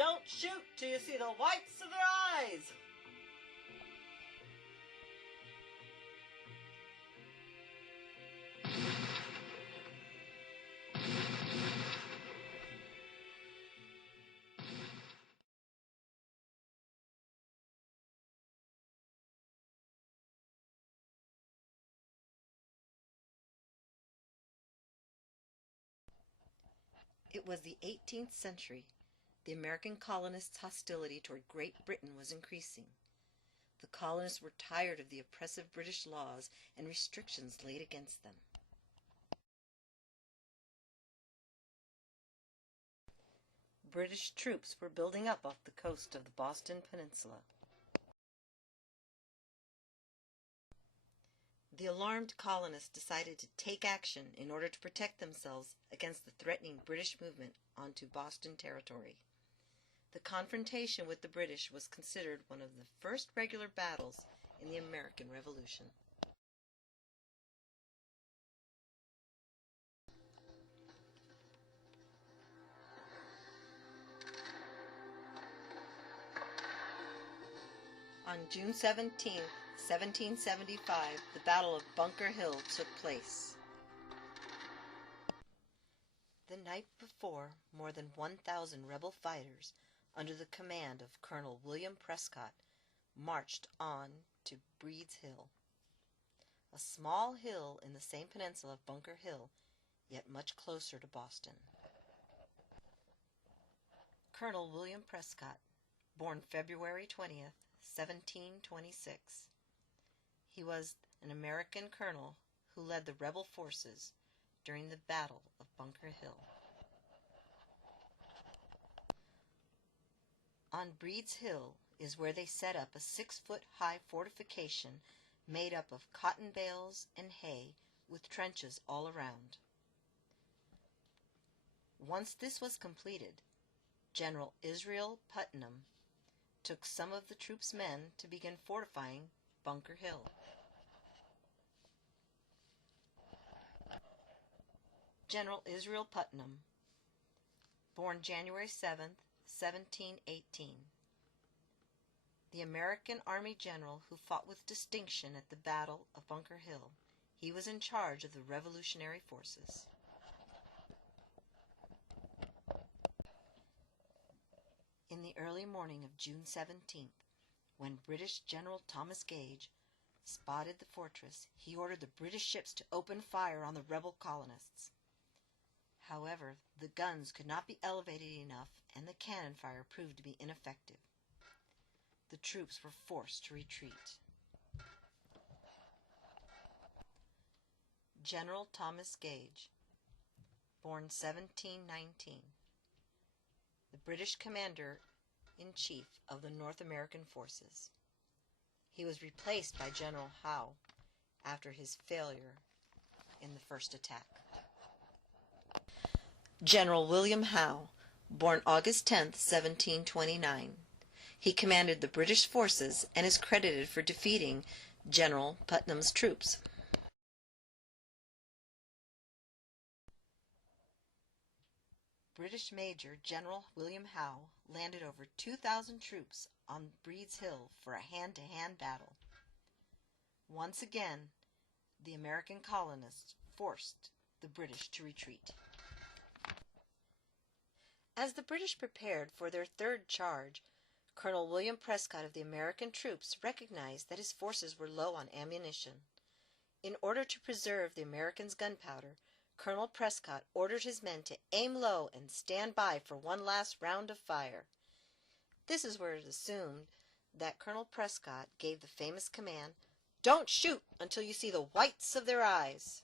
Don't shoot till you see the whites of their eyes. It was the 18th century. The American colonists' hostility toward Great Britain was increasing. The colonists were tired of the oppressive British laws and restrictions laid against them. British troops were building up off the coast of the Boston Peninsula. The alarmed colonists decided to take action in order to protect themselves against the threatening British movement onto Boston territory. The confrontation with the British was considered one of the first regular battles in the American Revolution. On June 17, 1775, the Battle of Bunker Hill took place. The night before, more than 1,000 rebel fighters, under the command of Colonel William Prescott, marched on to Breed's Hill, a small hill in the same peninsula of Bunker Hill, yet much closer to Boston. Colonel William Prescott, born February 20th, 1726. He was an American colonel who led the rebel forces during the Battle of Bunker Hill. On Breed's Hill is where they set up a 6-foot-high fortification made up of cotton bales and hay with trenches all around. Once this was completed, General Israel Putnam took some of the troops' men to begin fortifying Bunker Hill. General Israel Putnam, born January 7, 1718. The American Army general who fought with distinction at the Battle of Bunker Hill. He was in charge of the Revolutionary forces. In the early morning of June 17th, when British General Thomas Gage spotted the fortress, he ordered the British ships to open fire on the rebel colonists. However, the guns could not be elevated enough, and the cannon fire proved to be ineffective. The troops were forced to retreat. General Thomas Gage, born 1719. The British commander-in-chief of the North American forces. He was replaced by General Howe after his failure in the first attack. General William Howe, born August 10, 1729. He commanded the British forces and is credited for defeating General Putnam's troops. British Major General William Howe landed over 2,000 troops on Breed's Hill for a hand-to-hand battle. Once again, the American colonists forced the British to retreat. As the British prepared for their third charge, Colonel William Prescott of the American troops recognized that his forces were low on ammunition. In order to preserve the Americans' gunpowder, Colonel Prescott ordered his men to aim low and stand by for one last round of fire. This is where it is assumed that Colonel Prescott gave the famous command, "Don't shoot until you see the whites of their eyes."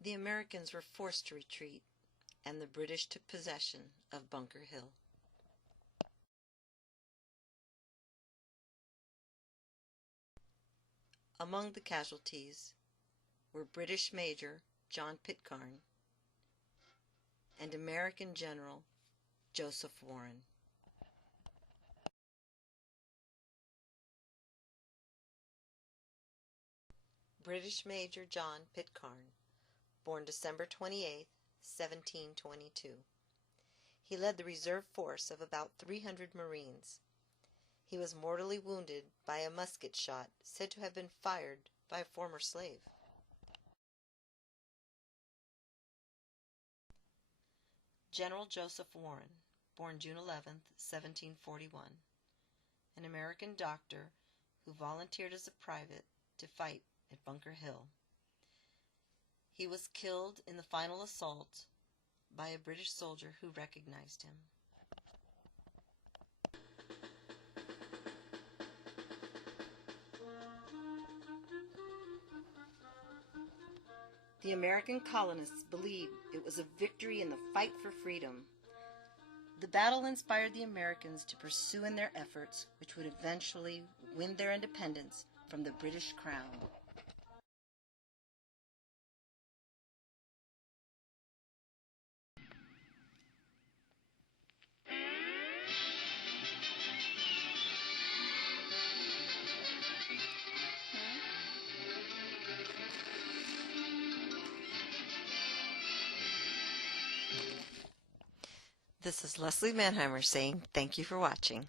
The Americans were forced to retreat, and the British took possession of Bunker Hill. Among the casualties were British Major John Pitcairn and American General Joseph Warren. British Major John Pitcairn, born December 28, 1722. He led the reserve force of about 300 Marines. He was mortally wounded by a musket shot said to have been fired by a former slave. General Joseph Warren, born June 11, 1741, an American doctor who volunteered as a private to fight at Bunker Hill. He was killed in the final assault by a British soldier who recognized him. The American colonists believed it was a victory in the fight for freedom. The battle inspired the Americans to pursue in their efforts, which would eventually win their independence from the British Crown. This is Leslie Manheimer saying thank you for watching.